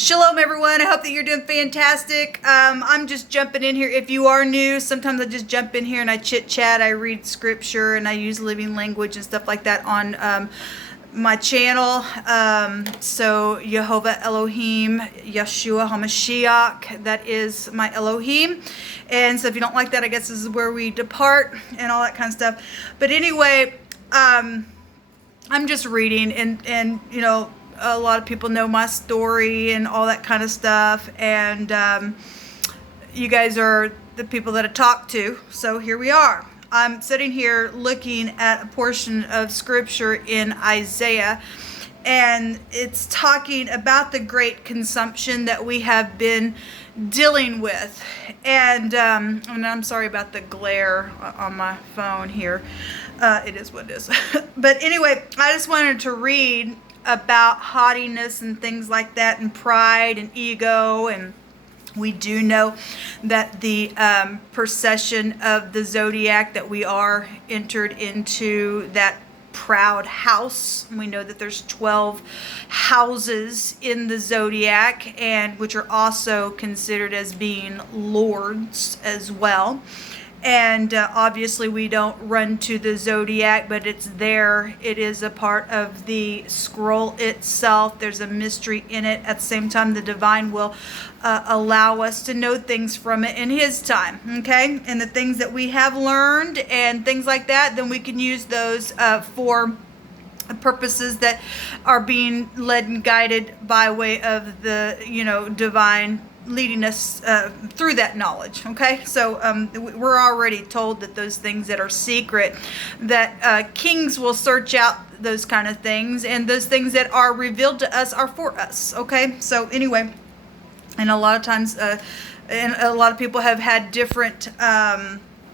Shalom everyone, I hope that you're doing fantastic. I'm just jumping in here. If you are new, sometimes I just jump in here and I chit chat, I read scripture, and I use living language and stuff like that on my channel. So Jehovah Elohim, Yeshua HaMashiach, that is my Elohim. And so if you don't like that, I guess this is where we depart and all that kind of stuff. But anyway, I'm just reading, and you know, a lot of people know my story and all that kind of stuff, and you guys are the people that I talk to, so here we are. I'm sitting here looking at a portion of scripture in Isaiah, and it's talking about the great consumption that we have been dealing with. And I'm sorry about the glare on my phone here. It is what it is. But anyway, I just wanted to read about haughtiness and things like that, and pride and ego. And we do know that the procession of the zodiac, that we are entered into that proud house. We know that there's 12 houses in the zodiac, and which are also considered as being lords as well. And obviously we don't run to the zodiac, but it's there. It is a part of the scroll itself. There's a mystery in it. At the same time, the divine will allow us to know things from it in his time, okay? And the things that we have learned and things like that, then we can use those for purposes that are being led and guided by way of the, you know, divine leading us through that knowledge. Okay, so we're already told that those things that are secret, that kings will search out those kind of things, and those things that are revealed to us are for us. Okay, so anyway, and a lot of times and a lot of people have had different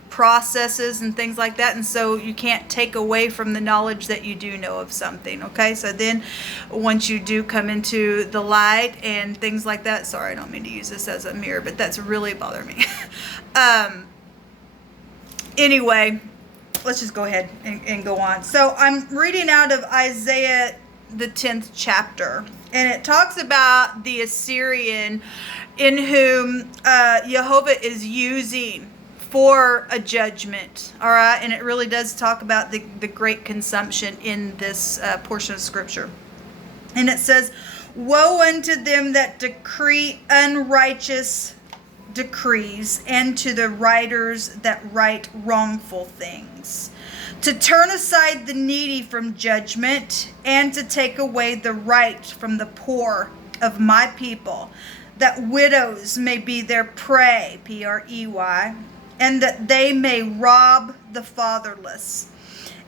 processes and things like that, and so you can't take away from the knowledge that you do know of something. Okay, so then once you do come into the light and things like that, sorry, I don't mean to use this as a mirror, but that's really bothering me. Anyway, let's just go ahead and go on. So I'm reading out of Isaiah, the 10th chapter, and it talks about the Assyrian in whom Jehovah is using for a judgment. All right, and it really does talk about the great consumption in this portion of scripture. And it says, "Woe unto them that decree unrighteous decrees, and to the writers that write wrongful things, to turn aside the needy from judgment, and to take away the right from the poor of my people, that widows may be their prey," P-R-E-Y, "and that they may rob the fatherless.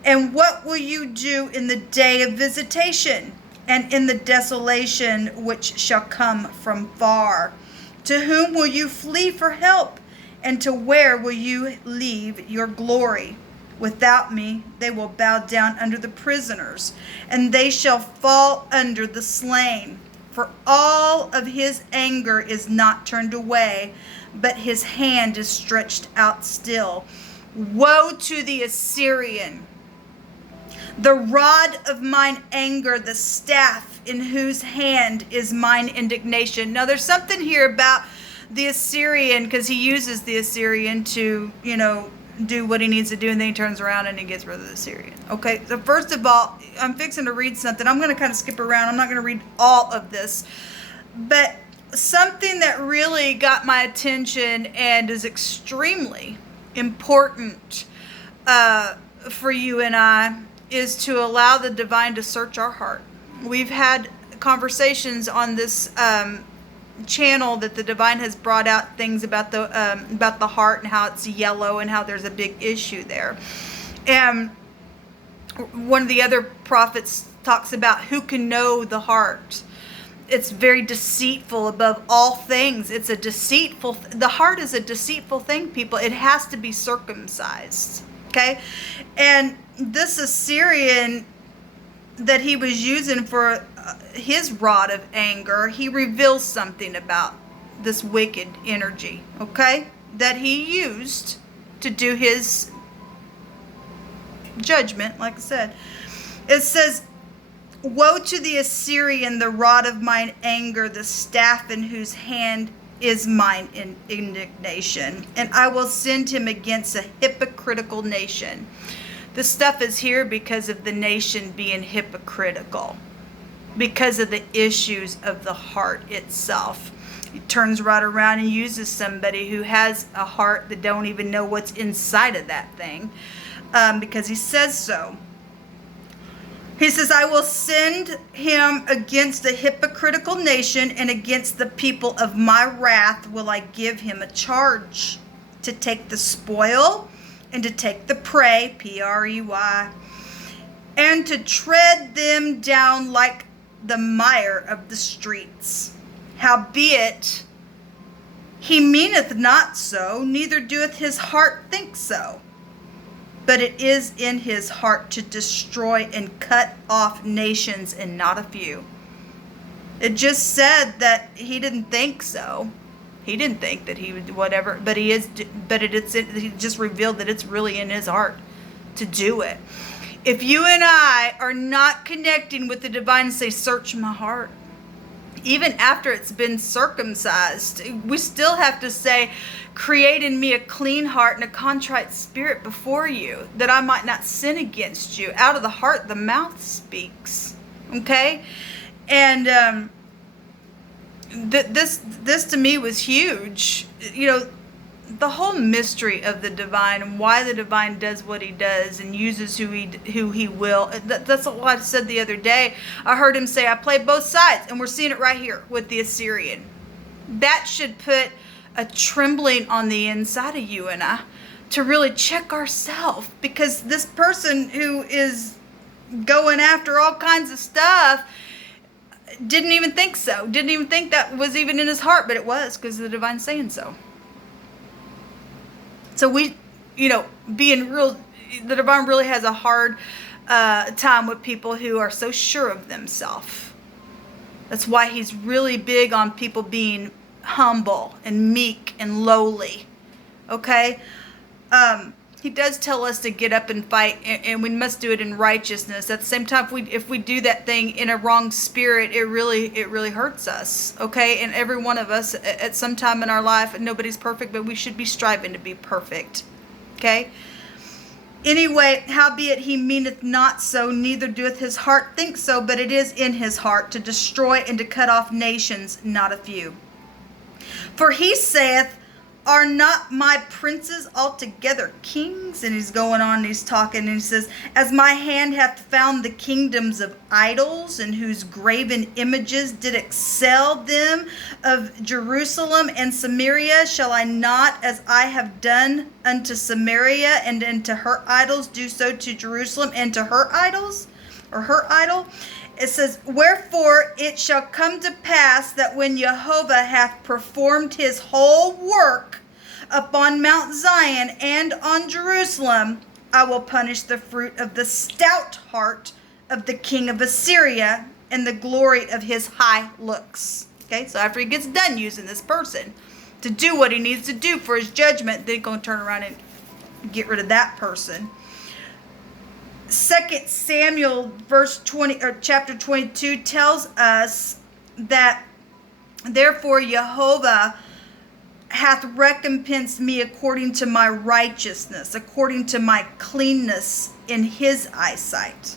And what will you do in the day of visitation, and in the desolation which shall come from far? To whom will you flee for help, and to where will you leave your glory? Without me they will bow down under the prisoners, and they shall fall under the slain. For all of his anger is not turned away, but his hand is stretched out still. Woe to the Assyrian, the rod of mine anger, the staff in whose hand is mine indignation." Now there's something here about the Assyrian, because he uses the Assyrian to, you know, do what he needs to do, and then he turns around and he gets rid of the Assyrian. Okay, so first of all, I'm fixing to read something. I'm going to kind of skip around. I'm not going to read all of this, but something that really got my attention and is extremely important for you and I is to allow the divine to search our heart. We've had conversations on this channel that the divine has brought out things about the heart, and how it's yellow, and how there's a big issue there. And one of the other prophets talks about who can know the heart. It's very deceitful above all things. It's a deceitful, the heart is a deceitful thing, people. It has to be circumcised. Okay? And this Assyrian that he was using for his rod of anger, he reveals something about this wicked energy, okay, that he used to do his judgment. Like I said, it says, Woe to the Assyrian, the rod of mine anger, the staff in whose hand is mine indignation. And I will send him against a hypocritical nation. This stuff is here because of the nation being hypocritical, because of the issues of the heart itself. He turns right around and uses somebody who has a heart that don't even know what's inside of that thing, because he says so. He says, I will send him against a hypocritical nation, and against the people of my wrath will I give him a charge, to take the spoil and to take the prey, P-R-E-Y, and to tread them down like the mire of the streets. Howbeit, he meaneth not so, neither doeth his heart think so. But it is in his heart to destroy and cut off nations, and not a few. It just said that he didn't think so. He didn't think that he would whatever, but he is. But he just revealed that it's really in his heart to do it. If you and I are not connecting with the divine and say, search my heart, even after it's been circumcised, we still have to say, create in me a clean heart and a contrite spirit before you, that I might not sin against you. Out of the heart, the mouth speaks. Okay? And this to me was huge. You know, the whole mystery of the divine and why the divine does what he does and uses who he will. That's what I said the other day. I heard him say, I play both sides, and we're seeing it right here with the Assyrian. That should put a trembling on the inside of you and I to really check ourselves, because this person who is going after all kinds of stuff didn't even think so. Didn't even think that was even in his heart, but it was, because the divine's saying so. So we, you know, being real, the divine really has a hard time with people who are so sure of themselves. That's why he's really big on people being humble and meek and lowly. Okay? He does tell us to get up and fight, and we must do it in righteousness. At the same time, if we do that thing in a wrong spirit, it really hurts us. Okay? And every one of us at some time in our life, nobody's perfect, but we should be striving to be perfect. Okay? Anyway, howbeit he meaneth not so, neither doeth his heart think so, but it is in his heart to destroy and to cut off nations, not a few. For he saith, are not my princes altogether kings? And he's going on and he's talking and he says, as my hand hath found the kingdoms of idols, and whose graven images did excel them of Jerusalem and Samaria, shall I not, as I have done unto Samaria and unto her idols, do so to Jerusalem and to her idols, or her idol? It says, wherefore it shall come to pass that when Jehovah hath performed his whole work upon Mount Zion and on Jerusalem, I will punish the fruit of the stout heart of the king of Assyria and the glory of his high looks. Okay, so after he gets done using this person to do what he needs to do for his judgment, then he's going to turn around and get rid of that person. 2 Samuel verse 20 or chapter 22 tells us that therefore Jehovah hath recompensed me according to my righteousness, according to my cleanness in his eyesight.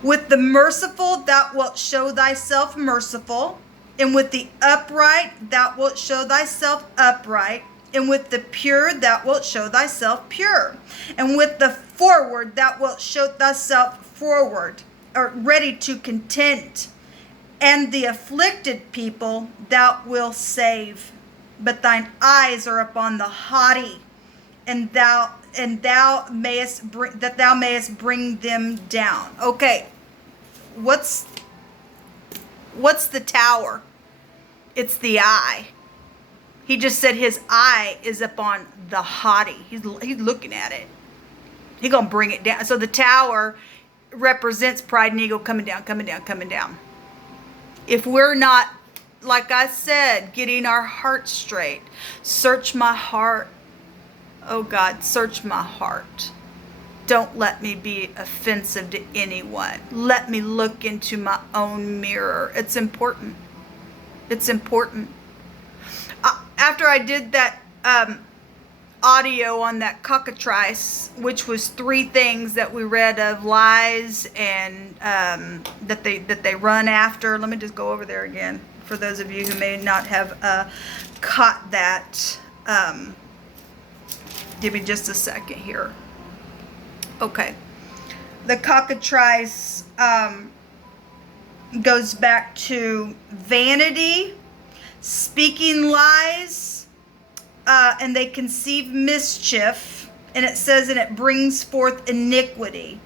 With the merciful thou wilt show thyself merciful, and with the upright thou wilt show thyself upright, and with the pure thou wilt show thyself pure, and with the forward thou wilt show thyself forward, or ready to content, and the afflicted people thou wilt save. But thine eyes are upon the haughty, and thou mayest bring them down. Okay, what's the tower? It's the eye. He just said his eye is upon the haughty. He's looking at it. He's going to bring it down. So the tower represents pride and ego coming down, coming down, coming down. If we're not, like I said, getting our heart straight, search my heart. Oh God, search my heart. Don't let me be offensive to anyone. Let me look into my own mirror. It's important. It's important. After I did that audio on that cockatrice, which was 3 things that we read of lies and that they run after. Let me just go over there again for those of you who may not have caught that. Give me just a second here. Okay. The cockatrice goes back to vanity, speaking lies, and they conceive mischief, and it says, and it brings forth iniquity.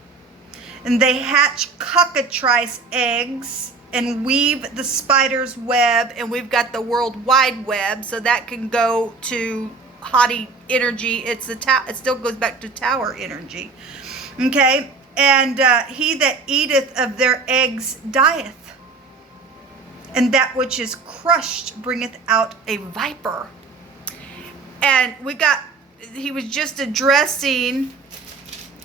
And they hatch cockatrice eggs and weave the spider's web, and we've got the World Wide Web, so that can go to haughty energy. It still goes back to tower energy. Okay? And he that eateth of their eggs dieth, and that which is crushed bringeth out a viper. And he was just addressing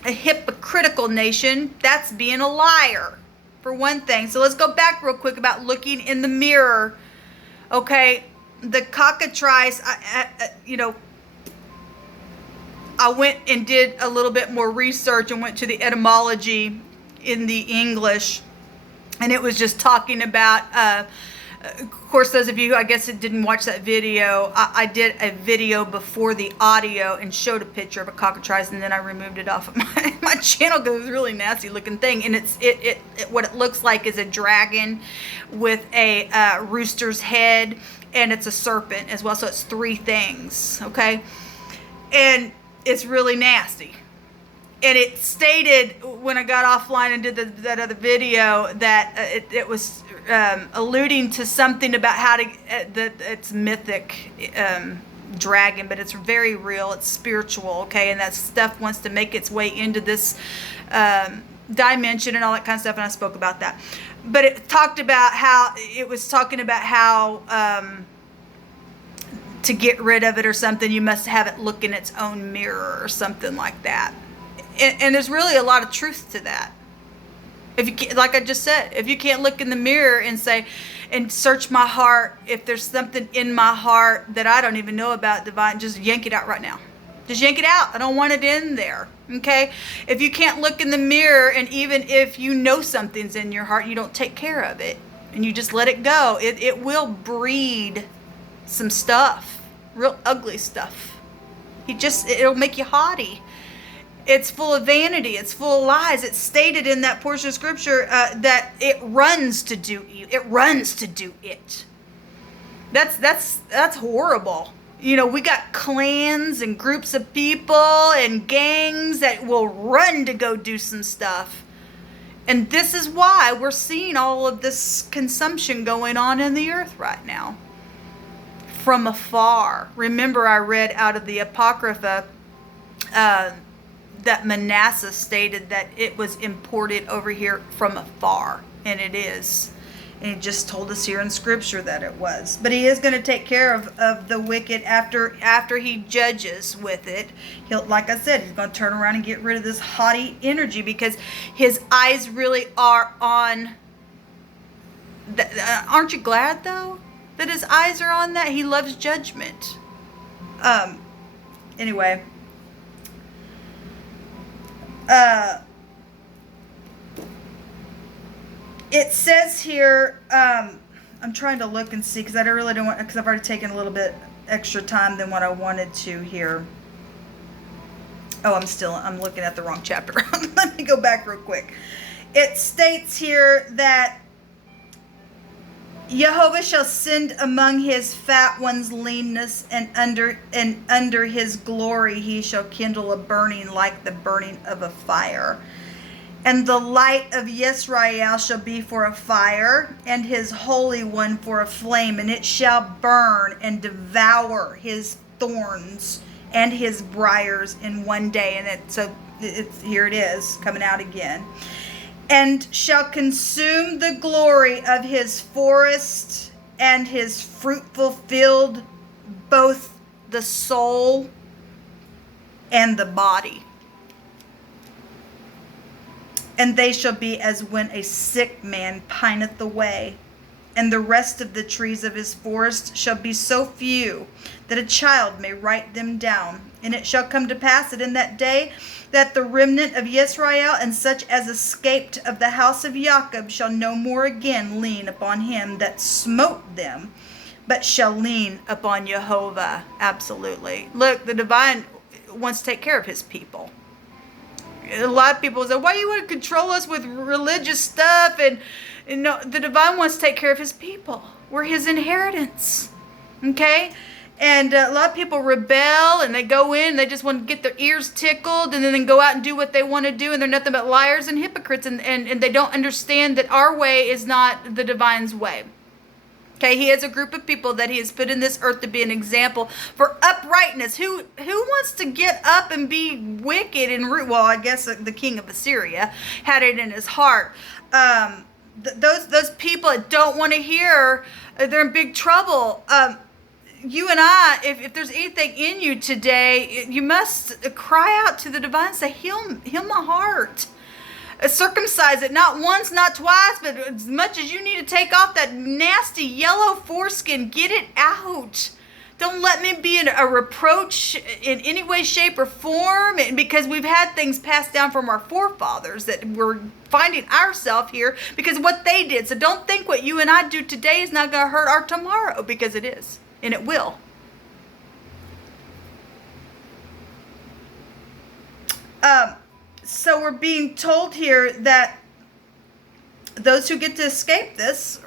a hypocritical nation. That's being a liar, for one thing. So let's go back real quick about looking in the mirror. Okay, the cockatrice, I went and did a little bit more research and went to the etymology in the English, and it was just talking about, of course, those of you who I guess didn't watch that video, I did a video before the audio and showed a picture of a cockatrice, and then I removed it off of my channel because it was a really nasty looking thing. And what it looks like is a dragon with a rooster's head, and it's a serpent as well. So it's 3 things, okay? And it's really nasty. And it stated when I got offline and did that other video that it was alluding to something about how that it's mythic dragon, but it's very real. It's spiritual, okay? And that stuff wants to make its way into this dimension and all that kind of stuff. And I spoke about that. But it talked about how to get rid of it or something, you must have it look in its own mirror or something like that. And there's really a lot of truth to that. If you can't, like I just said, if you can't look in the mirror and say, and search my heart, if there's something in my heart that I don't even know about, divine, just yank it out right now. Just yank it out. I don't want it in there. Okay? If you can't look in the mirror, and even if you know something's in your heart, you don't take care of it and you just let it go, it will breed some stuff, real ugly stuff. It'll make you haughty. It's full of vanity. It's full of lies. It's stated in that portion of scripture that it runs to do evil. It runs to do it. That's horrible. We got clans and groups of people and gangs that will run to go do some stuff. And this is why we're seeing all of this consumption going on in the earth right now. From afar. Remember, I read out of the Apocrypha that Manasseh stated that it was imported over here from afar, and it is. And he just told us here in scripture that it was. But he is going to take care of the wicked after he judges with it. He'll, like I said, he's going to turn around and get rid of this haughty energy, because his eyes really are on. Aren't you glad though that his eyes are on that? He loves judgment. Anyway. It says here, I'm trying to look and see, because I really don't want, because I've already taken a little bit extra time than what I wanted to here. Oh, I'm looking at the wrong chapter. Let me go back real quick. It states here that Jehovah shall send among his fat ones leanness, and under his glory he shall kindle a burning like the burning of a fire. And the light of Yisrael shall be for a fire, and his Holy One for a flame, and it shall burn and devour his thorns and his briars in one day. And here it is, coming out again. And shall consume the glory of his forest and his fruitful field, both the soul and the body. And they shall be as when a sick man pineth away. And the rest of the trees of his forest shall be so few that a child may write them down. And it shall come to pass that in that day that the remnant of Yisrael and such as escaped of the house of Jacob shall no more again lean upon him that smote them, but shall lean upon Jehovah. Absolutely. Look, the divine wants to take care of his people. A lot of people say, why do you want to control us with religious stuff? And no, the divine wants to take care of his people. We're his inheritance. Okay? And a lot of people rebel, and they go in, they just want to get their ears tickled, and then they go out and do what they want to do, and they're nothing but liars and hypocrites, and they don't understand that our way is not the divine's way. Okay, he has a group of people that he has put in this earth to be an example for uprightness. Who wants to get up and be wicked and rude? Well, I guess the king of Assyria had it in his heart. Those people that don't want to hear, they're in big trouble. You and I, if there's anything in you today, you must cry out to the divine and say, heal my heart. Circumcise it, not once, not twice, but as much as you need to take off that nasty yellow foreskin. Get it out. Don't let me be a reproach in any way, shape, or form, because we've had things passed down from our forefathers that we're finding ourselves here because of what they did. So don't think what you and I do today is not going to hurt our tomorrow, because it is, and it will. So we're being told here that those who get to escape this,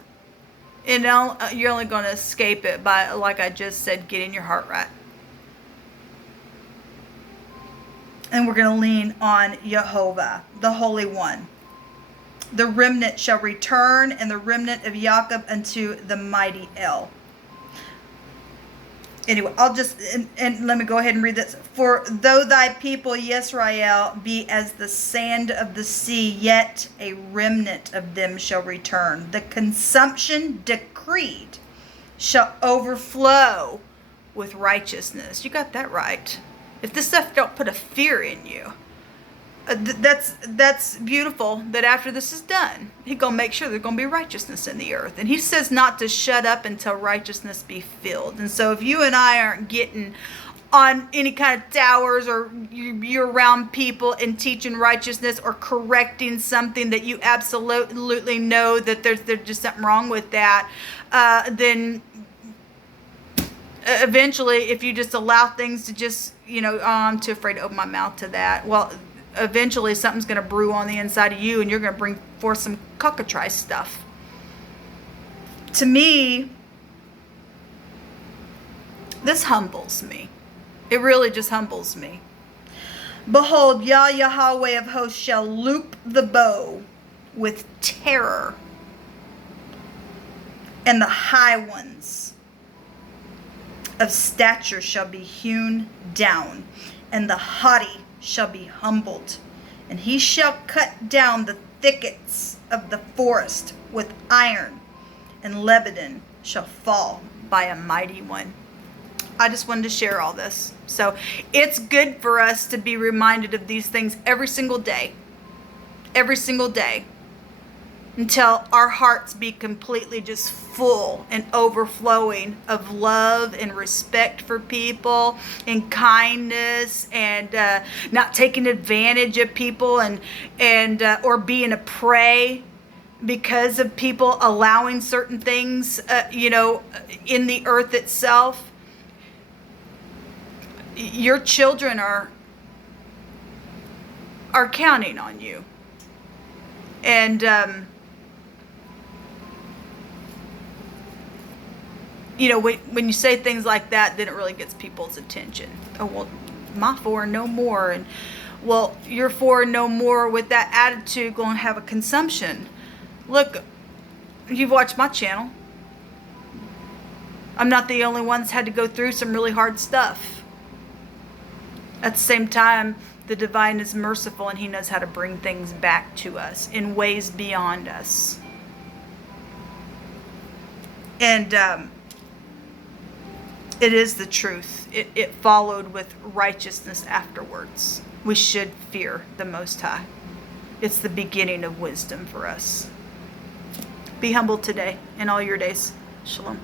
you're only going to escape it by, like I just said, getting your heart right. And we're going to lean on Jehovah, the Holy One. The remnant shall return, and the remnant of Jacob unto the mighty El. Anyway, I'll just, and let me go ahead and read this. For though thy people Yisrael be as the sand of the sea, yet a remnant of them shall return. The consumption decreed shall overflow with righteousness. You got that right. If this stuff don't put a fear in you, that's beautiful, that after this is done, he's going to make sure there's going to be righteousness in the earth. And he says not to shut up until righteousness be filled. And so if you and I aren't getting on any kind of towers, or you're around people and teaching righteousness or correcting something that you absolutely know that there's just something wrong with that, then eventually, if you just allow things to just, oh, I'm too afraid to open my mouth to that. Well, eventually something's going to brew on the inside of you, and you're going to bring forth some cockatrice stuff. To me, this humbles me. It really just humbles me. Behold, Yahweh of hosts shall loop the bow with terror, and the high ones of stature shall be hewn down, and the haughty shall be humbled, and he shall cut down the thickets of the forest with iron, and Lebanon shall fall by a mighty one. I just wanted to share all this. So it's good for us to be reminded of these things every single day, until our hearts be completely just full and overflowing of love and respect for people and kindness, and not taking advantage of people, and or being a prey because of people allowing certain things in the earth itself. Your children are counting on you. And when you say things like that, then it really gets people's attention. Oh, well, my for no more. And, well, you're for no more with that attitude going to have a consumption. Look, you've watched my channel. I'm not the only one that's had to go through some really hard stuff. At the same time, the divine is merciful, and he knows how to bring things back to us in ways beyond us. And it is the truth. It followed with righteousness afterwards. We should fear the Most High. It's the beginning of wisdom for us. Be humble today and all your days. Shalom.